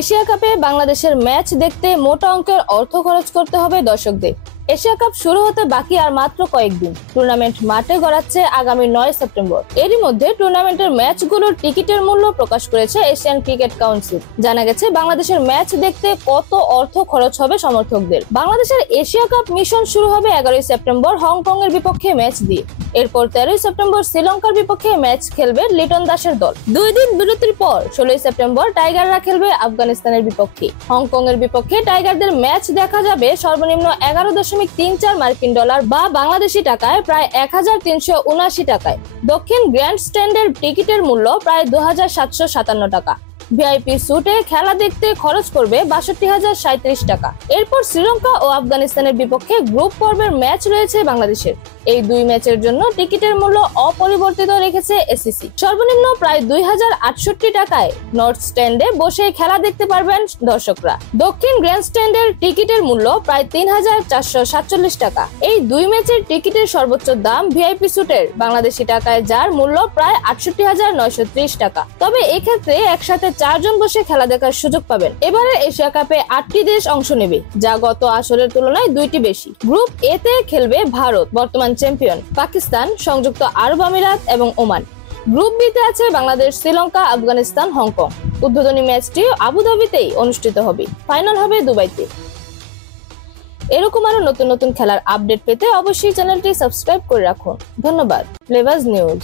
Asia কাপে বাংলাদেশের match দেখতে মোটা অঙ্কের অর্থ খরচ করতে হবে দর্শকদের। এশিয়া কাপ শুরু হতে বাকি আর মাত্র কয়েকদিন। টুর্নামেন্ট মাঠে গড়াচ্ছে আগামী 9 সেপ্টেম্বর। এরই মধ্যে টুর্নামেন্টের ম্যাচগুলোর টিকিটের মূল্য প্রকাশ করেছে এশিয়ান ক্রিকেট কাউন্সিল। জানা গেছে বাংলাদেশের ম্যাচ দেখতে কত অর্থ খরচ হবে সমর্থকদের। বাংলাদেশের এশিয়া কাপ মিশন শুরু হবে 11 সেপ্টেম্বর হংকং এর বিপক্ষে ম্যাচ দিয়ে। এরপর 13 সেপ্টেম্বর শ্রীলঙ্কার বিপক্ষে ম্যাচ খেলবে লিটন দাসের দল। 2 দিন বিরতির পর 16 সেপ্টেম্বর টাইগাররা খেলবে আফগানিস্তানের বিপক্ষে। হংকং এর বিপক্ষে টাইগারদের ম্যাচ দেখা যাবে সর্বনিম্ন 11.34 মার্কিন ডলার বা বাংলাদেশি টাকায় প্রায় 1379 টাকায়। দক্ষিণ গ্র্যান্ড স্ট্যান্ডের টিকিটের মূল্য প্রায় 2757 টাকা। ভিআইপি স্যুটে খেলা দেখতে খরচ করবে 62,037 টাকা। এরপর শ্রীলঙ্কা ও আফগানিস্তানের বিপক্ষে গ্রুপ পর্বের ম্যাচ রয়েছে বাংলাদেশের। এই দুই ম্যাচের জন্য টিকিটের মূল্য অপরিবর্তিত রেখেছে এসিসি। সর্বনিম্ন প্রায় 2068 টাকায় নর্থ স্ট্যান্ডে বসে খেলা দেখতে পারবেন দর্শকরা। দক্ষিণ গ্র্যান্ড স্ট্যান্ডের টিকিটের মূল্য প্রায় 3,447 টাকা। এই দুই ম্যাচের টিকিটের সর্বোচ্চ দাম ভিআইপি স্যুটের বাংলাদেশি টাকায় যার মূল্য প্রায় 68,930 টাকা। তবে এক্ষেত্রে একসাথে 4 জন বসে খেলা দেখার সুযোগ পাবেন। এবারে এশিয়া কাপে 8টি দেশ অংশ নেবে, যা গত আসরের তুলনায় 2টি বেশি। গ্রুপ এ তে খেলবে ভারত, বর্তমান চ্যাম্পিয়ন, পাকিস্তান, সংযুক্ত আরব আমিরাত এবং ওমান। গ্রুপ বি তে আছে বাংলাদেশ, শ্রীলঙ্কা, আফগানিস্তান, হংকং। উদ্বোধনী ম্যাচটি আবুধাবিতেই অনুষ্ঠিত হবে, ফাইনাল হবে দুবাইতে। এরকম আরো নতুন নতুন খেলার আপডেট পেতে অবশ্যই চ্যানেলটি সাবস্ক্রাইব করে রাখুন। ধন্যবাদ। Flavours news.